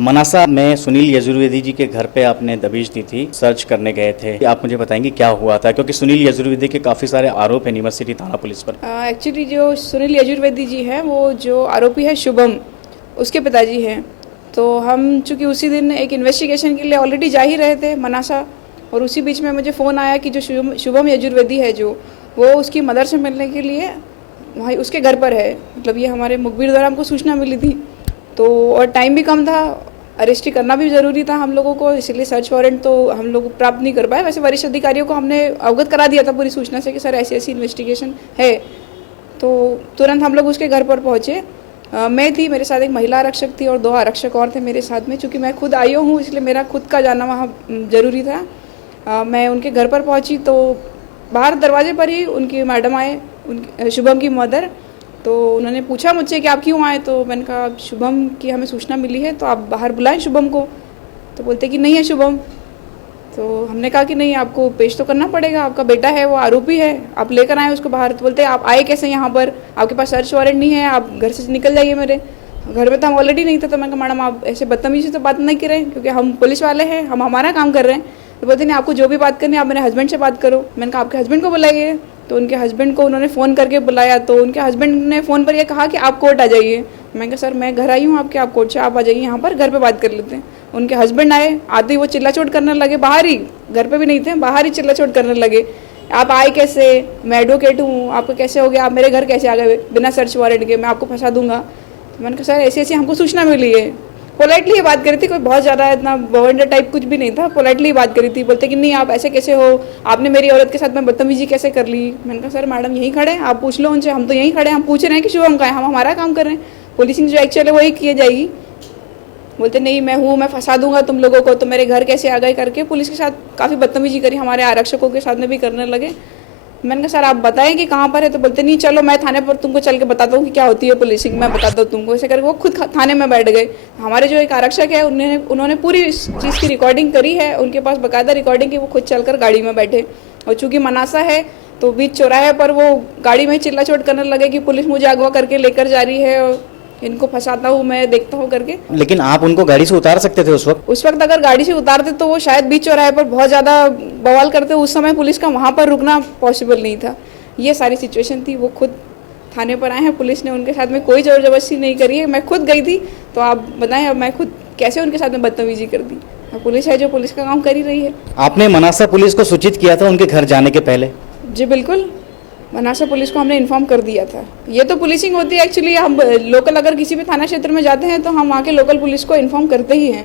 मनासा में सुनील यजुर्वेदी जी के घर पे आपने दबिश दी थी, सर्च करने गए थे। आप मुझे बताएंगे क्या हुआ था, क्योंकि सुनील यजुर्वेदी के काफी सारे आरोप है यूनिवर्सिटी सिटी थाना पुलिस पर। एक्चुअली जो सुनील यजुर्वेदी जी हैं वो जो आरोपी है शुभम, उसके पिताजी हैं। तो हम चूँकि उसी दिन एक इन्वेस्टिगेशन के लिए ऑलरेडी जा ही रहे थे मनासा, और उसी बीच में मुझे फ़ोन आया कि जो शुभम यजुर्वेदी है जो वो उसकी मदर से मिलने के लिए वहाँ उसके घर पर है। मतलब ये हमारे मुखबिर द्वारा हमको सूचना मिली थी, तो और टाइम भी कम था, अरेस्ट ही करना भी ज़रूरी था हम लोगों को, इसलिए सर्च वारंट तो हम लोग प्राप्त नहीं कर पाए। वैसे वरिष्ठ अधिकारियों को हमने अवगत करा दिया था पूरी सूचना से कि सर ऐसी ऐसी इन्वेस्टिगेशन है, तो तुरंत हम लोग उसके घर पर पहुँचे। मैं थी, मेरे साथ एक महिला आरक्षक थी और 2 आरक्षक और थे मेरे साथ में। चूँकि मैं खुद आई हूँ इसलिए मेरा खुद का जाना वहाँ ज़रूरी था। मैं उनके घर पर पहुँची तो बाहर दरवाजे पर ही उनकी मैडम आए, उनकी शुभम की मदर। तो उन्होंने पूछा मुझसे कि आप क्यों आए, तो मैंने कहा शुभम की हमें सूचना मिली है तो आप बाहर बुलाएं शुभम को। तो बोलते कि नहीं है शुभम। तो हमने कहा कि नहीं, आपको पेश तो करना पड़ेगा, आपका बेटा है, वो आरोपी है, आप लेकर आए उसको बाहर। तो बोलते आप आए कैसे यहाँ पर, आपके पास सर्च वारंट नहीं है, आप घर से निकल जाइए। मेरे घर में तो हम ऑलरेडी नहीं थे। तो मैं कहा मैडम आप ऐसे बदतमीजी से तो बात नहीं करें, क्योंकि हम पुलिस वाले हैं, हम हमारा काम कर रहे हैं। तो बोलते नहीं, आपको जो भी बात करनी है आप मेरे हस्बैंड से बात करो। मैंने कहा आपके हस्बैंड को बुलाइए। तो उनके हस्बैंड को उन्होंने फ़ोन करके बुलाया, तो उनके हस्बैंड ने फ़ोन पर यह कहा कि आप कोर्ट आ जाइए। मैं कहा सर मैं घर आई हूँ आपके, आप कोर्ट से आप आ जाइए यहाँ पर, घर पे बात कर लेते हैं। उनके हस्बैंड आए, आते ही वो चिल्ला चोट करने लगे बाहर ही, घर पे भी नहीं थे, बाहर ही चिल्ला चोट करने लगे। आप आए कैसे, मैं एडवोकेट हूँ, आपको कैसे हो गया, आप मेरे घर कैसे आ गए बिना सर्च वारंट के, मैं आपको फंसा दूंगा। तो मैंने कहा सर ऐसी ऐसी हमको सूचना मिली है। पोलाइटली ये बात करी थी, कोई बहुत ज़्यादा इतना बवंडर टाइप कुछ भी नहीं था, पोलाइटली बात करी थी। बोलते कि नहीं आप ऐसे कैसे हो, आपने मेरी औरत के साथ में बदतमीजी कैसे कर ली। मैंने कहा सर मैडम यहीं खड़े हैं, आप पूछ लो उनसे, हम तो यहीं खड़े हैं, हम पूछ रहे हैं कि शुभम का है, हम हमारा काम कर रहे हैं, पुलिसिंग जो एक्चुअल है वही की जाएगी। बोलते नहीं मैं हूँ, मैं फंसा दूंगा तुम लोगों को, तो मेरे घर कैसे आ गए करके पुलिस के साथ काफ़ी बदतमीजी करी, हमारे आरक्षकों के साथ में भी करने लगे। मैंने कहा सर आप बताएं कि कहाँ पर है। तो बोलते नहीं चलो मैं थाने पर तुमको चल के बताता हूँ कि क्या होती है पुलिसिंग, मैं बताता हूँ तुमको। ऐसे करके वो खुद थाने में बैठ गए। हमारे जो एक आरक्षक है उन्होंने पूरी इस चीज़ की रिकॉर्डिंग करी है, उनके पास बाकायदा रिकॉर्डिंग की, वो खुद चलकर गाड़ी में बैठे। और चूंकि मनासा है तो बीच चौराहे पर वो गाड़ी में चिल्ला चोट करने लगे कि पुलिस मुझे अगवा करके लेकर जा रही है और इनको फंसाता हूँ मैं, देखता हूँ करके। लेकिन आप उनको गाड़ी से उतार सकते थे उस वक्त? उस वक्त अगर गाड़ी से उतारते तो वो शायद बीच चौराहे पर बहुत ज़्यादा बवाल करते, उस समय पुलिस का वहाँ पर रुकना पॉसिबल नहीं था। ये सारी सिचुएशन थी। वो खुद थाने पर आए हैं, पुलिस ने उनके साथ में कोई जोर जबरदस्ती नहीं करी है। मैं खुद गई थी, तो आप बताएं अब मैं खुद कैसे उनके साथ में बदतमीजी कर दी। पुलिस है जो पुलिस का काम कर ही रही है। आपने मनासा पुलिस को सूचित किया था उनके घर जाने के पहले? जी बिल्कुल, मनासा पुलिस को हमने इन्फॉर्म कर दिया था। ये तो पुलिसिंग होती है एक्चुअली, हम लोकल अगर किसी भी थाना क्षेत्र में जाते हैं तो हम वहाँ के लोकल पुलिस को इन्फॉर्म करते ही हैं।